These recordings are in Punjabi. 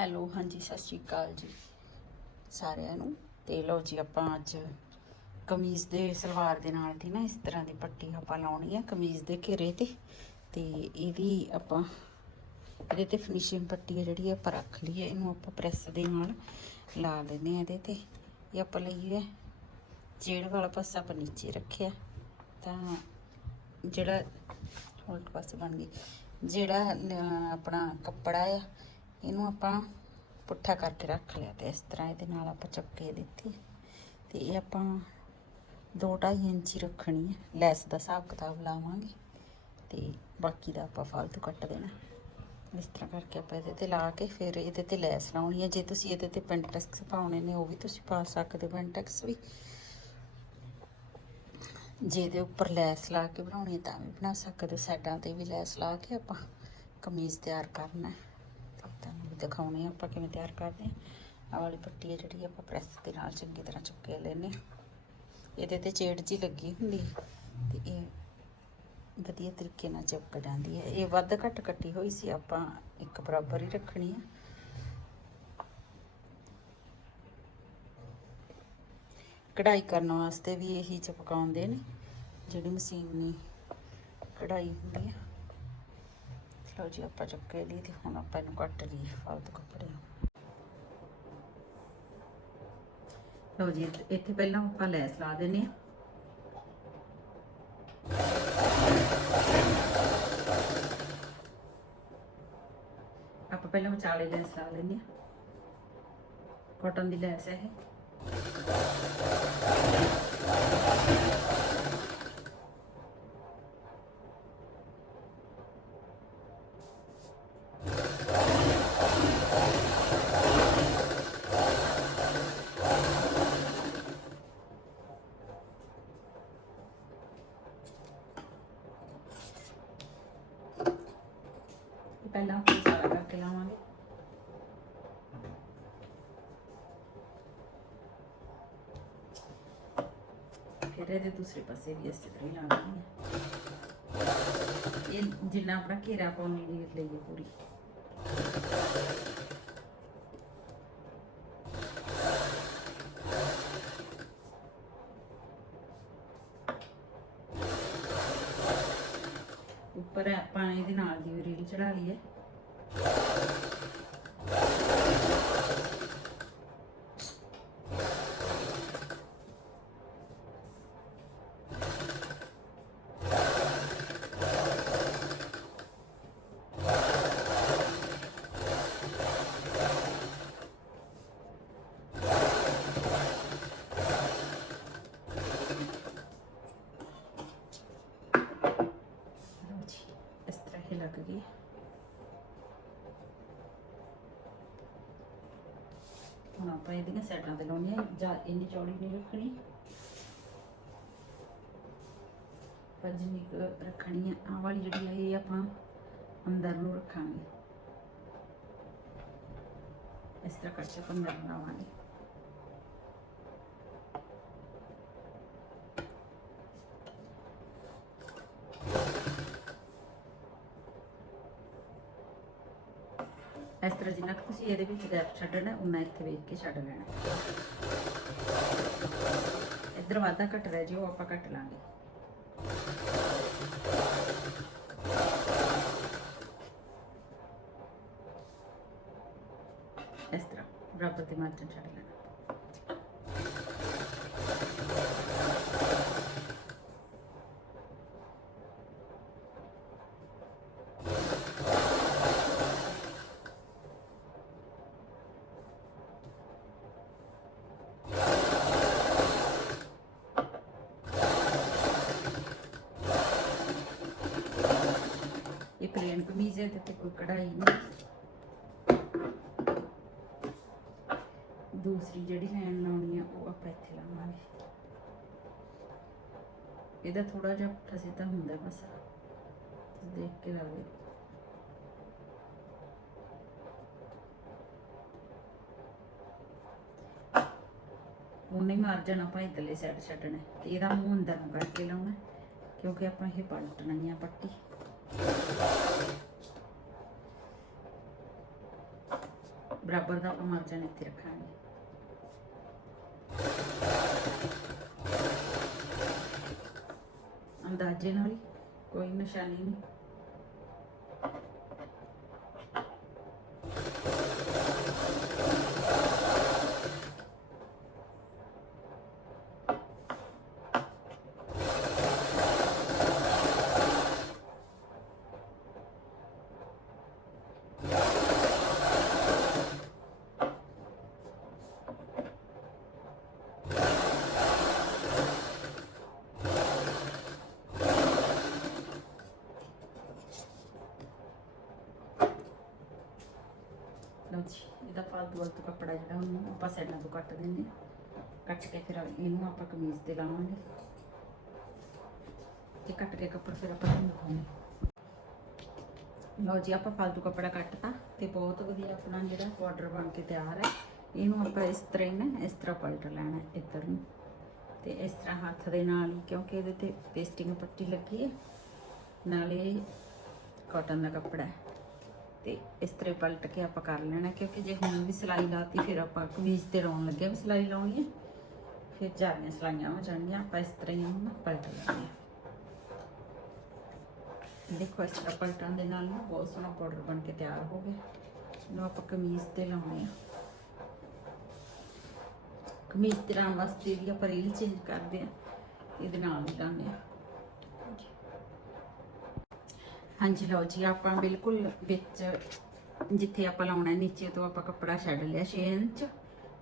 ਹੈਲੋ, ਹਾਂਜੀ, ਸਤਿ ਸ਼੍ਰੀ ਅਕਾਲ ਜੀ ਸਾਰਿਆਂ ਨੂੰ। ਤੇ ਲਓ ਜੀ, ਆਪਾਂ ਅੱਜ ਕਮੀਜ਼ ਦੇ ਸਲਵਾਰ ਦੇ ਨਾਲ ਦੀ ਨਾ ਇਸ ਤਰ੍ਹਾਂ ਦੀ ਪੱਟੀ ਆਪਾਂ ਲਾਉਣੀ ਆ ਕਮੀਜ਼ ਦੇ ਘੇਰੇ ਤੇ। ਤੇ ਇਹਦੀ ਆਪਾਂ, ਇਹਦੇ ਤੇ ਫਿਨਿਸ਼ਿੰਗ ਪੱਟੀ ਹੈ ਜਿਹੜੀ, ਆਪਾਂ ਰੱਖ ਲਈ ਹੈ ਇਹਨੂੰ ਆਪਾਂ ਪ੍ਰੈਸ ਦੇ ਨਾਲ ਲਾ ਲੈਨੇ ਆ ਇਹਦੇ ਤੇ। ਇਹ ਆਪਾਂ ਲਈ ਹੈ ਜੇੜ ਵਾਲਾ ਪਾਸਾ ਆਪਾਂ ਨੀਚੇ ਰੱਖਿਆ। ਤਾਂ ਜਿਹੜਾ ਉਲਟ ਪਾਸੇ ਬਣ ਗਈ। ਜਿਹੜਾ ਆਪਣਾ ਕੱਪੜਾ ਆ ਇਹਨੂੰ ਆਪਾਂ ਪੁੱਠਾ ਕਰਕੇ ਰੱਖ ਲਿਆ ਤੇ ਇਸ ਤਰ੍ਹਾਂ ਇਹਦੇ ਨਾਲ ਆਪਾਂ ਚੱਕੇ ਦਿੱਤੀ। ਤੇ ਇਹ ਆਪਾਂ 2.5 ਇੰਚ ਹੀ ਰੱਖਣੀ ਹੈ। ਲੈਸ ਦਾ ਹਿਸਾਬ ਕਿਤਾਬ ਲਾਵਾਂਗੇ ਤੇ ਬਾਕੀ ਦਾ ਆਪਾਂ ਫਾਲਤੂ ਕੱਟ ਦੇਣਾ। ਇਸ ਤਰ੍ਹਾਂ ਕਰਕੇ ਆਪਾਂ ਇਹਦੇ ਤੇ ਲਾ ਕੇ ਫਿਰ ਇਹਦੇ ਤੇ ਲੈਸ ਲਾਉਣੀ ਹੈ। ਜੇ ਤੁਸੀਂ ਇਹਦੇ ਤੇ ਪੈਂਟੈਕਸ ਪਾਉਣੇ ਨੇ, ਉਹ ਵੀ ਤੁਸੀਂ ਪਾ ਸਕਦੇ ਪੈਂਟੈਕਸ ਵੀ। ਜੇ ਇਹਦੇ ਉੱਪਰ ਲੈਸ ਲਾ ਕੇ ਬਣਾਉਣੀ ਹੈ ਤਾਂ ਵੀ ਬਣਾ ਸਕਦੇ ਹੋ। ਸਾਈਡਾਂ ਤੇ ਵੀ ਲੈਸ ਲਾ ਕੇ ਆਪਾਂ ਕਮੀਜ਼ ਤਿਆਰ ਕਰਨਾ ਹੈ। ਤੁਹਾਨੂੰ ਦਿਖਾਉਣੇ ਆ, ਆਪਾਂ ਕਿਵੇਂ ਤਿਆਰ ਕਰਦੇ ਹਾਂ ਆਹ ਵਾਲੀ ਪੱਟੀ ਹੈ ਜਿਹੜੀ ਆਪਾਂ ਪ੍ਰੈਸ ਦੇ ਨਾਲ ਚੰਗੀ ਤਰ੍ਹਾਂ ਚੁੱਕੇ ਲੈਨੇ ਹਾਂ ਇਹਦੇ ਤੇ ਚੇੜ ਜੀ ਲੱਗੀ ਹੁੰਦੀ ਹੈ ਤੇ ਇਹ ਵਧੀਆ ਤਰੀਕੇ ਨਾਲ ਚਿਪਕ ਜਾਂਦੀ ਹੈ ਇਹ ਵੱਧ ਘੱਟ ਕੱਟੀ ਹੋਈ ਸੀ, ਆਪਾਂ ਇੱਕ ਬਰਾਬਰ ਹੀ ਰੱਖਣੀ ਹੈ ਕਢਾਈ ਕਰਨ ਵਾਸਤੇ ਵੀ ਇਹੀ ਚਿਪਕਾਉਂਦੇ ਨੇ, ਜਿਹੜੀ ਮਸ਼ੀਨੀ ਕਢਾਈ ਹੁੰਦੀ ਹੈ ਲਓ ਜੀ, ਆਪਾਂ ਚੁੱਕੇ ਲਈ ਤੇ ਹੁਣ ਆਪਾਂ ਇਹਨੂੰ ਕੱਟ ਲਈ ਫਾਲਤੂ ਕੱਪੜੇ ਲਓ ਜੀ, ਇੱਥੇ- ਇੱਥੇ ਪਹਿਲਾਂ ਆਪਾਂ ਲੈਸ ਲਾ ਦਿੰਨੇ ਆ ਆਪਾਂ ਪਹਿਲਾਂ ਵਿਚਾਲੇ ਲੈਸ ਲਾ ਲੈਂਦੇ ਆ ਕਾਟਨ ਦੀ ਲੈਸ ਹੈ ਇਹ। ਪਹਿਲਾਂ ਆਪਾਂ ਕਰਕੇ ਲਾਵਾਂਗੇ। ਫਿਰ ਇਹਦੇ ਦੂਸਰੇ ਪਾਸੇ ਵੀ ਇਸੇ ਤਰ੍ਹਾਂ ਹੀ ਲਾਉਣਾ ਇਹ ਜਿੰਨਾ ਆਪਣਾ ਘੇਰਾ ਪਾਉਣੀ ਦੀ ਲਈਏ ਪੂਰੀ। ਉੱਪਰ ਆਪਾਂ ਇਹਦੇ ਨਾਲ ਦੀ ਰੀਲ ਚੜਾ ਲਈ ਹੈ ਲਓ ਜੀ ਇਸ ਤਰ੍ਹਾਂ ਹੀ ਲੱਗ ਗਈ ਹੁਣ ਆਪਾਂ ਇਹਦੀਆਂ ਸਾਈਡਾਂ ਤੇ ਲਾਉਣੀਆਂ ਜਾਂ ਇੰਨੀ ਚੌੜੀ ਨਹੀਂ ਰੱਖਣੀ। ਪਰ ਜਿੰਨੀ ਕੁ ਰੱਖਣੀ ਆ ਆਹ ਵਾਲੀ ਜਿਹੜੀ ਆ ਇਹ ਆਪਾਂ ਅੰਦਰ ਨੂੰ ਰੱਖਾਂਗੇ। ਇਸ ਤਰ੍ਹਾਂ ਕਰਕੇ ਆਪਾਂ ਅੰਦਰ ਬਣਾਵਾਂਗੇ ਇਸ ਤਰ੍ਹਾਂ ਜਿੰਨਾ ਕੁ ਤੁਸੀਂ ਇਹਦੇ ਵਿੱਚ ਗੈਪ ਛੱਡਣਾ, ਉਨਾ ਇੱਥੇ ਵੇਖ ਕੇ ਛੱਡ ਲੈਣਾ। ਇੱਧਰ ਵਾਧਾ ਘਟ ਰਹਿ ਉਹ ਆਪਾਂ ਕੱਟ ਲਾਂਗੇ। ਇਸ ਤਰ੍ਹਾਂ ਬਰਾਬਰ ਦੀ ਮਾਰਜਨ ਛੱਡ ਲੈਣਾ। ਇਹ ਕਮੀਜ਼ ਹੈ ਤੇ ਕੋਈ ਕਢਾਈ ਨਹੀਂ। ਦੂਸਰੀ ਜਿਹੜੀ ਲਾਈਨ ਲਾਉਣੀ ਆ, ਉਹ ਆਪਾਂ ਇੱਥੇ ਲਾਵਾਂਗੇ। ਇਹਦਾ ਥੋੜਾ ਜਿਹਾ ਪੁੱਠਾ ਸਿੱਧਾ ਹੁੰਦਾ ਬਸ। ਦੇਖ ਕੇ ਲਾਵੇ ਉਹਨੇ ਮਾਰਜਨ ਆਪਾਂ ਇਧਰਲੇ ਸਾਈਡ ਛੱਡਣਾ। ਤੇ ਇਹਦਾ ਮੂੰਹ ਅੰਦਰ ਨੂੰ ਕਰਕੇ ਲਾਉਣਾ, ਕਿਉਂਕਿ ਆਪਾਂ ਇਹ ਪਲਟਣਾ ਹੀ ਆ ਪੱਟੀ। ਬਰਾਬਰ ਦਾ ਆਪਾਂ ਮਾਰਜਨ ਇੱਥੇ ਰੱਖਾਂਗੇ। ਅੰਦਾਜ਼ੇ ਨਾਲ ਕੋਈ ਨਿਸ਼ਾਨੀ ਨਹੀਂ ਲਓ ਜੀ ਇਹਦਾ ਫਾਲਤੂ ਵਾਲਤੂ ਕੱਪੜਾ ਜਿਹੜਾ ਉਹਨੂੰ ਆਪਾਂ ਸਾਈਡਾਂ ਤੋਂ ਕੱਟ ਦਿੰਦੇ ਹਾਂ। ਕੱਟ ਕੇ ਫਿਰ ਇਹਨੂੰ ਆਪਾਂ ਕਮੀਜ਼ ਤੇ ਲਾਵਾਂਗੇ। ਤੇ ਕੱਟ ਕੇ ਕੱਪੜਾ ਫਿਰ ਆਪਾਂ ਤੁਹਾਨੂੰ ਦਿਖਾਉਂਦੇ ਲਓ ਜੀ, ਆਪਾਂ ਫਾਲਤੂ ਕੱਪੜਾ ਕੱਟਤਾ ਤੇ ਬਹੁਤ ਵਧੀਆ ਆਪਣਾ ਜਿਹੜਾ ਬਾਰਡਰ ਬਣ ਕੇ ਤਿਆਰ ਹੈ। ਇਹਨੂੰ ਆਪਾਂ ਇਸ ਤਰ੍ਹਾਂ ਹੀ ਨਾ, ਇਸ ਤਰ੍ਹਾਂ ਪਲਟ ਲੈਣਾ ਇੱਧਰ ਨੂੰ। ਤੇ ਇਸ ਤਰ੍ਹਾਂ ਹੱਥ ਦੇ ਨਾਲ ਹੀ, ਕਿਉਂਕਿ ਇਹਦੇ ਤੇ ਪੇਸਟਿੰਗ ਪੱਟੀ ਲੱਗੀ ਹੈ। ਨਾਲੇ ਕਾਟਨ ਦਾ ਕੱਪੜਾ ਹੈ। ਤੇ ਇਸ ਤਰ੍ਹਾਂ ਪਲਟ ਕੇ ਆਪਾਂ ਕਰ ਲੈਣਾ, ਕਿਉਂਕਿ ਜੇ ਹੁਣ ਵੀ ਸਿਲਾਈ ਲਾਤੀ, ਫਿਰ ਆਪਾਂ ਕਮੀਜ਼ ਤੇ ਲਾਉਣ ਲੱਗਿਆ ਵੀ ਸਿਲਾਈ ਲਾਉਣੀ ਹੈ। ਫਿਰ ਚਾਰੀਆਂ ਸਿਲਾਈਆਂ ਹੋ ਜਾਣਗੀਆਂ, ਆਪਾਂ ਇਸ ਤਰ੍ਹਾਂ ਹੀ ਉਹਨੂੰ ਪਲਟ ਲੈਣਾ ਹੈ। ਦੇਖੋ, ਇਸ ਤਰ੍ਹਾਂ ਪਲਟਣ ਦੇ ਨਾਲ ਨਾ ਬਹੁਤ ਸੋਹਣਾ ਪਾਊਡਰ ਬਣ ਕੇ ਤਿਆਰ ਹੋ ਗਿਆ। ਇਹਨੂੰ ਆਪਾਂ ਕਮੀਜ਼ ਤੇ ਲਾਉਣੇ ਆ। ਕਮੀਜ਼ ਤੇ ਲਾਉਣ ਵਾਸਤੇ ਵੀ ਆਪਾਂ ਰੀਲ ਚੇਂਜ ਕਰਦੇ ਆ ਇਹਦੇ ਨਾਲ ਹੀ ਲਾਉਂਦੇ ਆ ਹਾਂਜੀ ਲਓ ਜੀ, ਆਪਾਂ ਬਿਲਕੁਲ ਵਿੱਚ ਜਿੱਥੇ ਆਪਾਂ ਲਾਉਣਾ ਨੀਚੇ ਤੋਂ ਆਪਾਂ ਕੱਪੜਾ ਛੱਡ ਲਿਆ 6 ਇੰਚ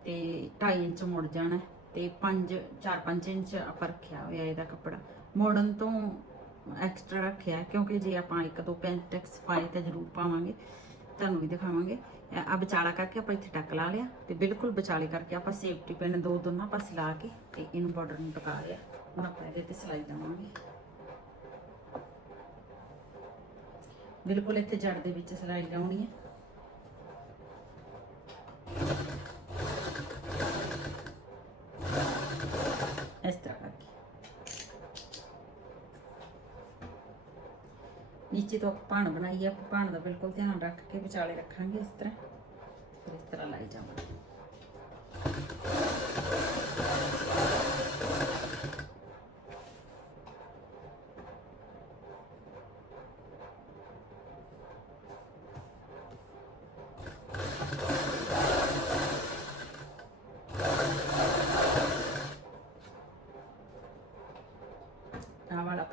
ਤੇ 2.5 ਇੰਚ ਮੁੜ ਜਾਣਾ ਹੈ ਤੇ 5 4-5 ਇੰਚ ਆਪਾਂ ਰੱਖਿਆ ਹੋਇਆ ਇਹਦਾ ਕੱਪੜਾ। ਮੋੜਨ ਤੋਂ ਐਕਸਟਰਾ ਰੱਖਿਆ ਕਿਉਂਕਿ ਜੇ ਆਪਾਂ ਇੱਕ ਦੋ ਪੈਂਟੈਕਸ ਪਾਏ ਤਾਂ ਜ਼ਰੂਰ ਪਾਵਾਂਗੇ। ਤੁਹਾਨੂੰ ਵੀ ਦਿਖਾਵਾਂਗੇ। ਆ ਵਿਚਾਲਾ ਕਰਕੇ ਆਪਾਂ ਇੱਥੇ ਟੱਕ ਲਾ ਲਿਆ ਤੇ ਬਿਲਕੁਲ ਵਿਚਾਲੇ ਕਰਕੇ ਆਪਾਂ ਸੇਫਟੀ ਪਿਨ ਦੋ ਦੋਨਾਂ ਪਾਸੇ ਲਾ ਕੇ ਤੇ ਇਹਨੂੰ ਬਾਰਡਰ ਨੂੰ ਟਕਾ ਲਿਆ। ਹੁਣ ਆਪਾਂ ਇਹਦੇ ਤੇ ਸਿਲਾਈ ਦਵਾਂਗੇ। ਬਿਲਕੁਲ ਇੱਥੇ ਜੜ ਦੇ ਵਿੱਚ ਸਿਲਾਈ ਲਾਉਣੀ ਹੈ। ਇਸ ਤਰ੍ਹਾਂ ਕਰਕੇ। ਨੀਚੇ ਤੋਂ ਆਪਾਂ ਭਾਣ ਬਣਾਈ ਹੈ। ਆਪਾਂ ਭਾਣ ਦਾ ਬਿਲਕੁਲ ਧਿਆਨ ਰੱਖ ਕੇ ਵਿਚਾਲੇ ਰੱਖਾਂਗੇ ਇਸ ਤਰ੍ਹਾਂ। ਫਿਰ ਇਸ ਤਰ੍ਹਾਂ ਲਾਈ ਜਾਵਾਂਗੇ।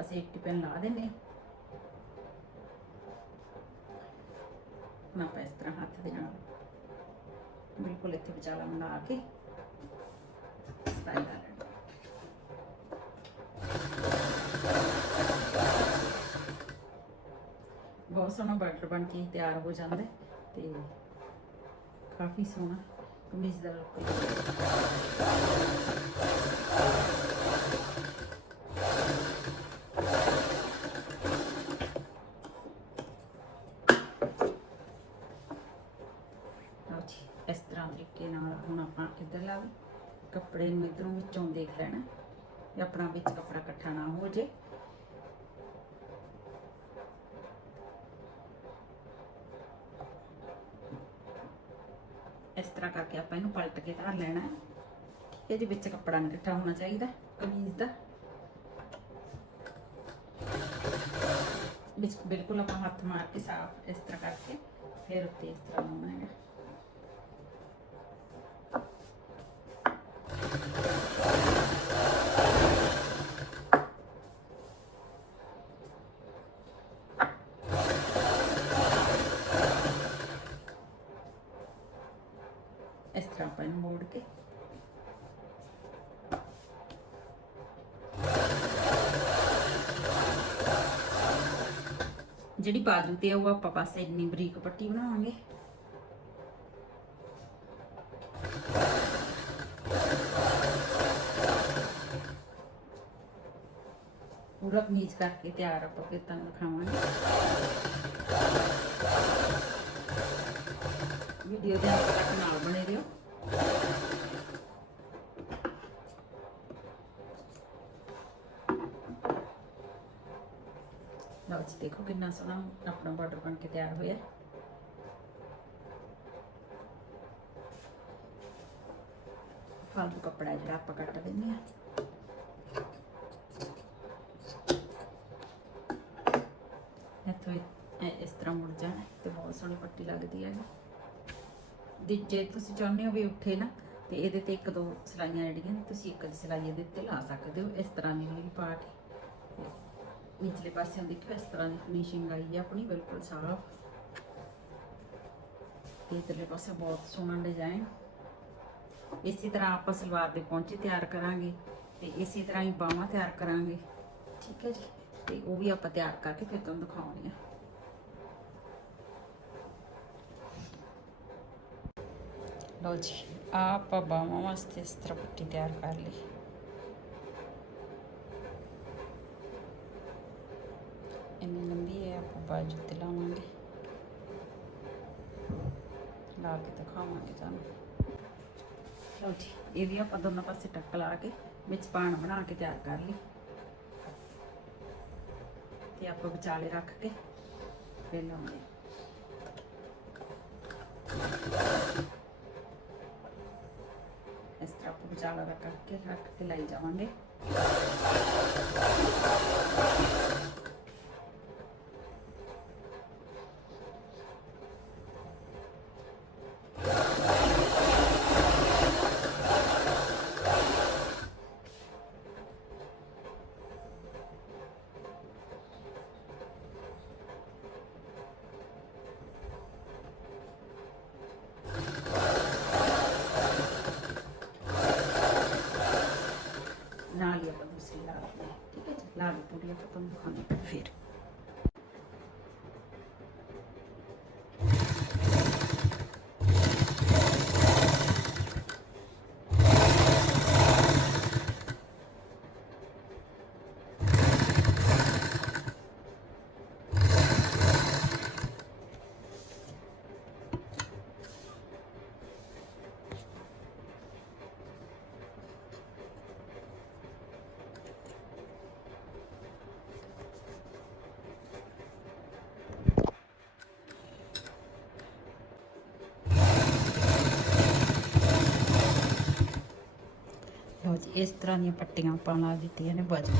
ਆਹ ਵਾਲਾ ਆਪਾਂ ਲਾ ਦਿੰਦੇ ਹਾਂ ਆਪਾਂ ਇਸ ਤਰ੍ਹਾਂ ਹੱਥ ਦੇ ਨਾਲ ਬਿਲਕੁਲ ਇੱਥੇ ਵਿਚਾਲਾ ਬਣਾ ਕੇ ਸਟਾਈਲ ਲਾ ਲੈਣਾ ਬਹੁਤ ਸੋਹਣਾ ਬਟਰ ਬਣ ਕੇ ਤਿਆਰ ਹੋ ਜਾਂਦਾ ਹੈ ਤੇ ਕਾਫੀ ਸੋਹਣਾ ਕਮੀਜ਼ ਦਾ ਲੁੱਕ ਲਓ ਜੀ ਇਸ ਤਰ੍ਹਾਂ ਤਰੀਕੇ ਨਾਲ ਹੁਣ ਆਪਾਂ ਇੱਧਰ ਲਾ ਕੱਪੜੇ ਨੂੰ ਇੱਧਰੋਂ ਵਿੱਚੋਂ ਦੇਖ ਲੈਣਾ ਵੀ ਆਪਣਾ ਵਿੱਚ ਕੱਪੜਾ ਇਕੱਠਾ ਨਾ ਹੋ ਜੇ। ਇਸ ਤਰ੍ਹਾਂ ਕਰਕੇ ਆਪਾਂ ਇਹਨੂੰ ਪਲਟ ਕੇ ਧਾਰ ਲੈਣਾ। ਹੈ ਠੀਕ ਹੈ ਜੀ, ਵਿੱਚ ਕੱਪੜਾ ਨਹੀਂ ਇਕੱਠਾ ਹੋਣਾ ਚਾਹੀਦਾ, ਕਮੀਜ਼ ਦਾ। ਬਿਲਕੁਲ ਆਪਾਂ ਹੱਥ ਮਾਰ ਕੇ ਸਾਫ਼ ਇਸ ਤਰ੍ਹਾਂ ਕਰਕੇ ਫਿਰ ਉੱਤੇ ਇਸ ਤਰ੍ਹਾਂ ਲਾਉਣਾ ਹੈਗਾ ਇਸ ਤਰ੍ਹਾਂ ਆਪਾਂ ਇਹਨੂੰ ਮੋੜ ਕੇ ਜਿਹੜੀ ਬਾਜੂ ਤੇ ਉਹ ਆਪਾਂ ਪਾਸੇ ਇੰਨੀ ਬਰੀਕ ਪੱਟੀ ਬਣਾਵਾਂਗੇ। ਪੂਰਾ ਕਮੀਜ਼ ਕਰਕੇ ਤਿਆਰ ਆਪਾਂ ਫਿਰ ਤੁਹਾਨੂੰ ਦਿਖਾਵਾਂਗੇ। ਵੀਡੀਓ ਦੇ ਅੰਤ ਤੱਕ ਨਾਲ ਬਣੇ ਰਹੋ ਲਓ ਜੀ ਦੇਖੋ ਕਿੰਨਾ ਸੋਹਣਾ ਆਪਣਾ ਬਾਰਡਰ ਬਣ ਕੇ ਤਿਆਰ ਹੋਇਆ। ਫਾਲਤੂ ਕੱਪੜਾ ਜਿਹੜਾ ਆਪਾਂ ਕੱਟ ਦਿੰਦੇ ਆ ਇੱਥੋਂ ਇਸ ਤਰ੍ਹਾਂ ਮੁੜ ਜਾਣਾ ਤੇ ਬਹੁਤ ਸੋਹਣੀ ਪੱਟੀ ਲੱਗਦੀ ਹੈ ਦੀ ਜੇ ਤੁਸੀਂ ਚਾਹੁੰਦੇ ਹੋ ਵੀ ਉੱਠੇ ਨਾ, ਤੇ ਇਹਦੇ ਤੇ ਇੱਕ ਦੋ ਸਲਾਈਆਂ ਜਿਹੜੀਆਂ ਤੁਸੀਂ ਇੱਕ ਦੀ ਸਲਾਈ ਇਹਦੇ ਉੱਤੇ ਲਾ ਸਕਦੇ ਹੋ। ਇਸ ਤਰ੍ਹਾਂ ਦੀ ਵੀ ਪਾ ਕੇ ਨਿਚਲੇ ਪਾਸਿਓਂ ਦੇਖੋ ਇਸ ਤਰ੍ਹਾਂ ਦੀ ਫਿਨਿਸ਼ਿੰਗ ਆਈ ਹੈ ਆਪਣੀ ਬਿਲਕੁਲ ਸਾਫ਼ ਤੇ ਇਧਰਲੇ ਪਾਸੇ ਬਹੁਤ ਸੋਹਣਾ ਡਿਜ਼ਾਈਨ ਇਸੇ ਤਰ੍ਹਾਂ ਆਪਾਂ ਸਲਵਾਰ ਦੇ ਪੌਂਚੇ ਤਿਆਰ ਕਰਾਂਗੇ ਤੇ ਇਸੇ ਤਰ੍ਹਾਂ ਹੀ ਬਾਹਾਂ ਤਿਆਰ ਕਰਾਂਗੇ ਠੀਕ ਹੈ ਜੀ ਤੇ ਉਹ ਵੀ ਆਪਾਂ ਤਿਆਰ ਕਰਕੇ ਫਿਰ ਤੁਹਾਨੂੰ ਦਿਖਾਉਣੀ ਆ ਲਓ ਜੀ ਆਹ ਆਪਾਂ ਬਾਹਾਂ ਵਾਸਤੇ ਇਸ ਤਰ੍ਹਾਂ ਪੱਟੀ ਤਿਆਰ ਕਰ ਲਈ ਇੰਨੀ ਲੰਬੀ ਹੈ ਆਪਾਂ ਬਾਜੂ ਤੇ ਲਾਵਾਂਗੇ ਲਾ ਕੇ ਦਿਖਾਵਾਂਗੇ ਤੁਹਾਨੂੰ ਲਓ ਜੀ ਇਹ ਵੀ ਆਪਾਂ ਦੋਨੋਂ ਪਾਸੇ ਟੱਕ ਲਾ ਕੇ ਵਿੱਚ ਪਾਣ ਬਣਾ ਕੇ ਤਿਆਰ ਕਰ ਲਈ ਤੇ ਆਪਾਂ ਵਿਚਾਲੇ ਰੱਖ ਕੇ ਫਿਰ ਲਾਉਂਦੇ ਇਸ ਤਰ੍ਹਾਂ ਆਪਾਂ ਵਿਚਾਲਾ ਰੱਖ ਕੇ ਰੱਖ ਕੇ ਲਾਈ ਜਾਵਾਂਗੇ ਨਾਲ ਹੀ ਆਪਾਂ ਦੂਸਰੀ ਲਾ ਦਿੰਦੇ ਹਾਂ ਠੀਕ ਹੈ ਜੀ ਲਾ ਕੇ ਪੂਰੀ ਆਪਾਂ ਤੁਹਾਨੂੰ ਦਿਖਾਉਂਦੇ ਹਾਂ ਫਿਰ ਲਓ ਇਸ ਤਰ੍ਹਾਂ ਦੀਆਂ ਪੱਟੀਆਂ ਆਪਾਂ ਲਾ ਦਿੱਤੀਆਂ ਨੇ ਬਾਜੂ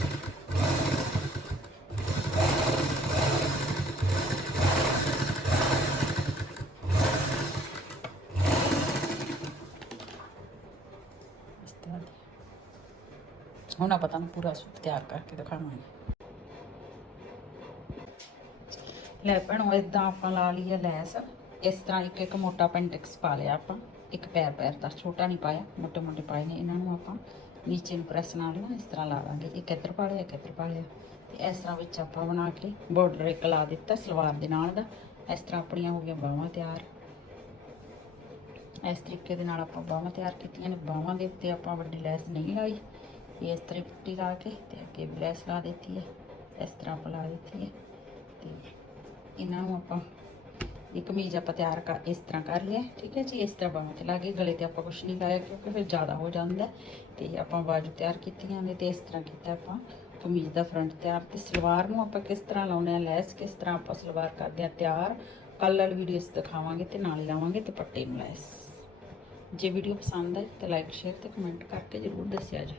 ਹੁਣ ਆਪਾਂ ਤੁਹਾਨੂੰ ਪੂਰਾ ਸੂਟ ਤਿਆਰ ਕਰਕੇ ਦਿਖਾਵਾਂਗੇ। ਲੈ ਭੈਣੋ ਇਦਾਂ ਆਪਾਂ ਲਾ ਲਈ ਲੈਸ। ਇਸ ਤਰ੍ਹਾਂ ਇੱਕ ਇੱਕ ਮੋਟਾ ਪੈਂਟੈਕਸ ਪਾ ਲਿਆ ਆਪਾਂ। ਇੱਕ ਪੈਰ ਪੈਰ ਦਾ ਛੋਟਾ ਨਹੀਂ ਪਾਇਆ, ਮੋਟੇ ਮੋਟੇ ਪਾਏ ਨੇ ਇਹਨਾਂ ਨੂੰ ਆਪਾਂ। ਨੀਚੇ ਨੂੰ ਪ੍ਰੈਸ ਨਾਲ ਨਾ ਇਸ ਤਰ੍ਹਾਂ ਲਾ ਦਾਂਗੇ ਇੱਕ ਇੱਧਰ ਪਾ ਲਿਆ, ਇੱਕ ਇੱਧਰ ਪਾ ਲਿਆ। ਤੇ ਇਸ ਤਰ੍ਹਾਂ ਵਿੱਚ ਆਪਾਂ ਬਣਾ ਕੇ ਬਾਰਡਰ ਇੱਕ ਲਾ ਦਿੱਤਾ ਸਲਵਾਰ ਦੇ ਨਾਲ ਦਾ। ਇਸ ਤਰ੍ਹਾਂ ਆਪਣੀਆਂ ਹੋ ਗਈਆਂ ਬਾਹਾਂ ਤਿਆਰ। ਇਸ ਤਰੀਕੇ ਦੇ ਨਾਲ ਆਪਾਂ ਬਾਹਾਂ ਤਿਆਰ ਕੀਤੀਆਂ ਨੇ। ਬਾਹਾਂ ਦੇ ਉੱਤੇ ਆਪਾਂ ਵੱਡੀ ਲੈਸ ਨਹੀਂ ਲਾਈ। ਇਸ ਤਰ੍ਹਾਂ ਪੁੱਟੀ ਲਾ ਕੇ ਤੇ ਅੱਗੇ ਲੈਸ ਲਾ ਦਿੱਤੀ ਹੈ। ਇਸ ਤਰ੍ਹਾਂ ਆਪਾਂ ਲਾ ਦਿੱਤੀ ਹੈ। ਤੇ ਇਹਨਾਂ ਨੂੰ ਆਪਾਂ ਇਹ ਕਮੀਜ਼ ਆਪਾਂ ਤਿਆਰ ਕਰ, ਇਸ ਤਰ੍ਹਾਂ ਕਰ ਲਿਆ ਠੀਕ ਹੈ ਜੀ? ਇਸ ਤਰ੍ਹਾਂ ਬਾਹਾਂ ਤੇ ਲਾ ਕੇ ਗਲੇ ਤੇ ਆਪਾਂ ਕੁਝ ਨਹੀਂ ਲਾਇਆ ਕਿਉਂਕਿ ਫਿਰ ਜ਼ਿਆਦਾ ਹੋ ਜਾਂਦਾ ਹੈ। ਤੇ ਆਪਾਂ ਬਾਜੂ ਤਿਆਰ ਕੀਤੀਆਂ ਨੇ ਤੇ ਇਸ ਤਰ੍ਹਾਂ ਕੀਤਾ ਆਪਾਂ ਕਮੀਜ਼ ਦਾ ਫਰੰਟ ਤਿਆਰ ਤੇ ਸਲਵਾਰ ਨੂੰ ਆਪਾਂ ਕਿਸ ਤਰ੍ਹਾਂ ਲਾਉਣੇ ਆ, ਲੈਸ ਕਿਸ ਤਰ੍ਹਾਂ ਆਪਾਂ ਸਲਵਾਰ ਕਰਦੇ ਆ, ਤਿਆਰ। ਕੱਲ੍ਹ ਵਾਲੀ ਵੀਡੀਓ ਦਿਖਾਵਾਂਗੇ ਤੇ ਨਾਲ ਲਾਵਾਂਗੇ ਤੇ ਪੱਟੇ ਨੂੰ ਲੈਸ। ਜੇ ਵੀਡੀਓ ਪਸੰਦ ਆਏ ਤਾਂ ਲਾਈਕ ਸ਼ੇਅਰ ਤੇ ਕਮੈਂਟ ਕਰਕੇ ਜ਼ਰੂਰ ਦੱਸਿਆ ਜੀ